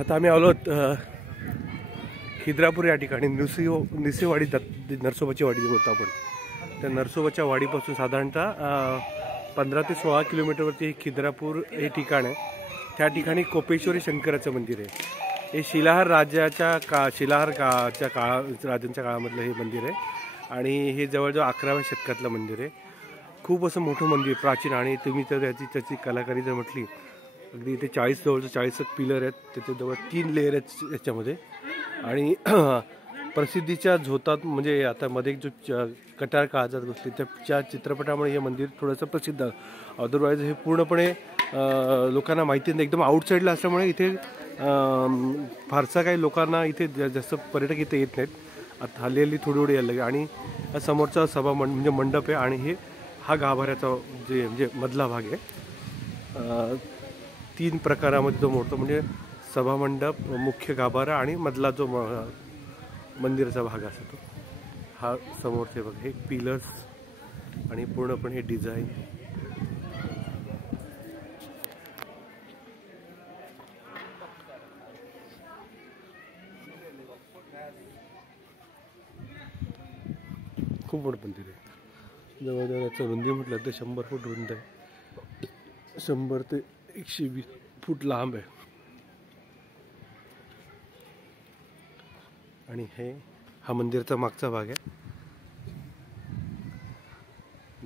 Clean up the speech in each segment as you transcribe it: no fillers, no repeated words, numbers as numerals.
आता आम्ही आलो खिद्रापूर या ठिकाणी निसेवाडी नरसोबाची वाडी होतो आपण. त्या नरसोबाच्या वाडीपासून साधारणतः 15 ते 16 किलोमीटरवरती खिद्रापूर हे ठिकाण आहे. त्या ठिकाणी कोपेश्वरी शंकराचं मंदिर आहे. हे शिलाहार राजाच्या राजांच्या काळामधलं हे मंदिर आहे आणि हे जवळजवळ 11व्या शतकातलं मंदिर आहे. खूप असं मोठं मंदिर प्राचीन. आणि तुम्ही तर त्याची कलाकारी जर म्हटली अगदी इथे 40 पिलर आहेत. त्याच्याजवळ 3 लेअर आहेत याच्यामध्ये. आणि प्रसिद्धीच्या झोतात म्हणजे आता मध्ये जो कटार काळात गोष्टी त्या चित्रपटामुळे हे मंदिर थोडंसं प्रसिद्ध. अदरवाईज हे पूर्णपणे लोकांना माहिती नाही. एकदम आउटसाईडला असल्यामुळे इथे फारसा काही लोकांना इथे जास्त पर्यटक इथे येत नाहीत. आता हल्ली थोडी यायला लागली. आणि समोरचा म्हणजे मंडप आहे आणि हा गाभाऱ्याचा म्हणजे मधला भाग आहे. 3 प्रकारामध्ये जो मोठा म्हणजे सभामंडप, मुख्य गाभारा आणि मधला जो मंदिराचा भाग असतो हा समोरचे बघ. हे पिलर्स आणि पूर्णपणे हे डिझाईन. खूप मोठं मंदिर आहे. जवळजवळ याचं रुंदी म्हटलं तर 100 फूट रुंद आहे. 100 ते 120 फूट लांब आहे. आणि हा मंदिराचा मागचा भाग आहे.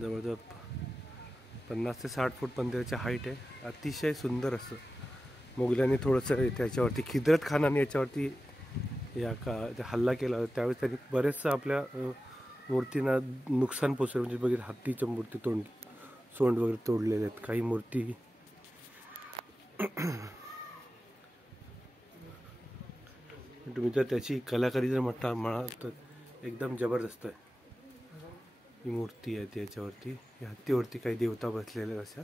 जवळजवळ 50 ते 60 फूट मंदिराची हाईट आहे. अतिशय सुंदर असं. मोगलांनी थोडंसं त्याच्यावरती खिद्रत खानाने याच्यावरती हल्ला केला. त्यावेळेस त्यांनी बरेचसं आपल्या मूर्तींना नुकसान पोचवलं. म्हणजे बघितलं हत्तीच्या मूर्ती सोंड वगैरे तोडलेले आहेत. काही मूर्ती तुम्ही जर त्याची कलाकारी जर म्हणाल तर एकदम जबरदस्त आहे. ही मूर्ती आहे त्याच्यावरती या हत्तीवरती काही देवता बसलेल्या अशा.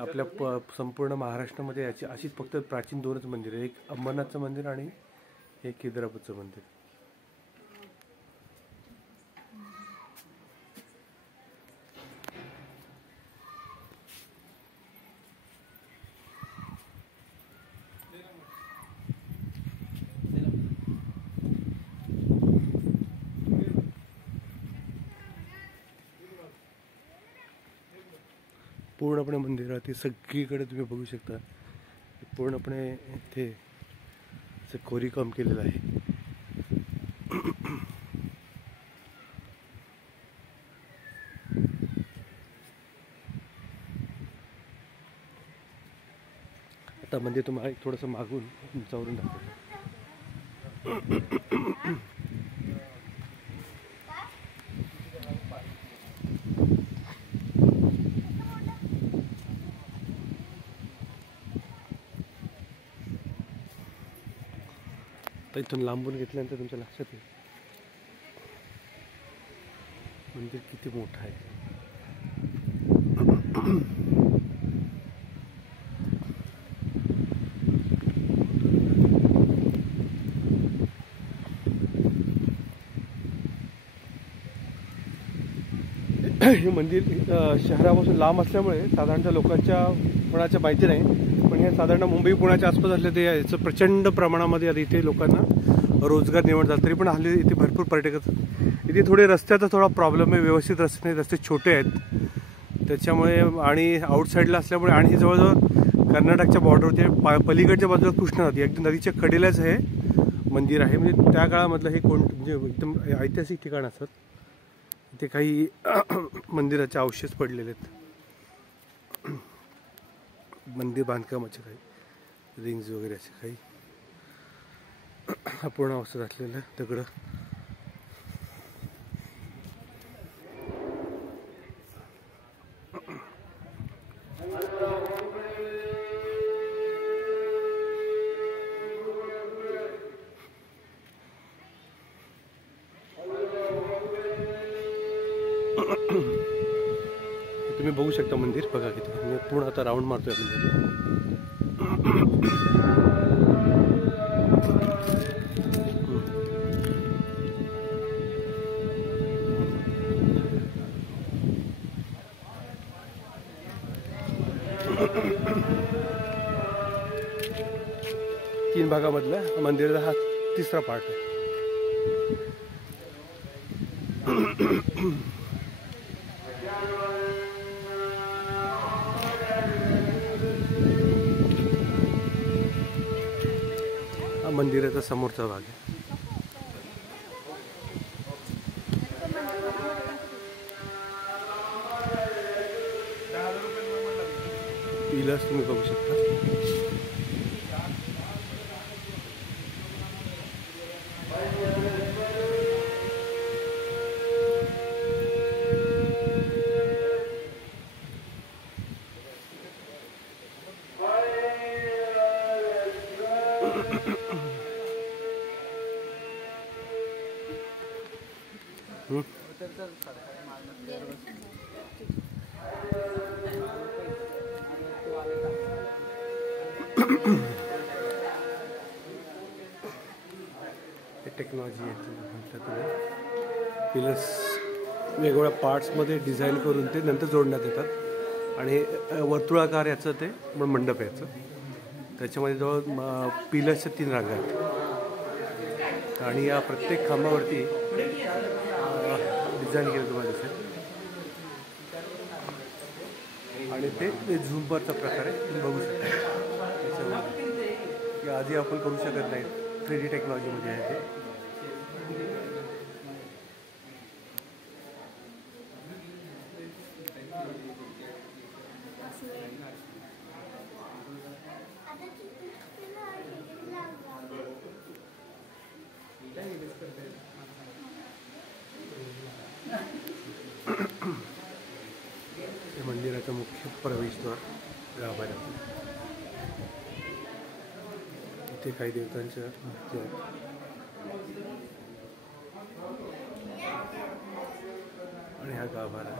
आपल्या संपूर्ण महाराष्ट्रामध्ये याची अशीच फक्त प्राचीन 2च मंदिर आहे. एक अंबरनाथचं मंदिर आणि हे खिद्रापूरचं मंदिर. पूर्णपणे मंदिरात सगळीकडे तुम्ही बघू शकता. पूर्णपणे इथे कोरीवकाम केलेलं आहे. आता म्हणजे तुम्हाला थोडंसं मागून उंचावरून दाखवतो. तर इथून लांबून घेतल्यानंतर तुमच्या लक्षात येईल मंदिर किती मोठं आहे. हे मंदिर शहरापासून लांब असल्यामुळे साधारणतः लोकांच्या कोणाच्या माहिती नाही. पण हे साधारण मुंबई पुण्याच्या आसपास असले ते याचं प्रचंड प्रमाणामध्ये आता इथे लोकांना रोजगार निर्माण झाला. तरी पण हल्ली इथे भरपूर पर्यटक. इथे थोडे रस्त्याचा थोडा प्रॉब्लेम आहे. व्यवस्थित रस्ते नाही. रस्ते छोटे आहेत त्याच्यामुळे. आणि आउटसाईडला असल्यामुळे. आणि हे जवळजवळ कर्नाटकच्या बॉर्डरवरती पलीकडच्या बाजूला कृष्णा नदी अगदी नदीच्या कडेलाच हे मंदिर आहे. म्हणजे त्या काळामधलं हे म्हणजे एकदम ऐतिहासिक ठिकाण असतात. इथे काही मंदिराचे अवशेष पडलेले आहेत. मंदिर बांधकामाचे काही रिंग्स वगैरे असे काही अपूर्ण अवस्थेत असलेलं दगड. तुम्ही बघू शकता मंदिर बघा किती. मी पूर्ण आता राऊंड मारतोय मंदिर. भागामधला मंदिराचा हा तिसरा पार्ट आहे. हा मंदिराचा समोरचा भाग आहे. पिलर्स तुम्ही बघू शकता. टेक्नॉलॉजी आहे. पिलर्स वेगवेगळ्या पार्ट्समध्ये डिझाईन करून ते नंतर जोडण्यात येतात आणि वर्तुळाकार याचं ते मंडप याचं. त्याच्यामध्ये जवळ पिलर्सच्या 3 रांगा आहेत आणि या प्रत्येक खांबावरती डिझाईन केलं तुम्हाला दिसेल आणि ते झुंबरचा प्रकार आहे. तुम्ही बघू शकता. त्याच्यामध्ये आधी आपण करू शकत नाही. 3D टेक्नॉलॉजीमध्ये आहे ते. मंदिराचा मुख्य प्रवेशद्वार गाभाऱ्यात. इथे काही देवतांच्या मूर्ती आहेत आणि हा गाभारा.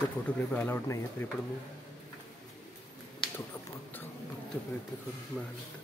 ते फोटोग्राफी अलाउड नाही आहे तरी पण मी थोडा बहुत प्रयत्न करून मिळालं.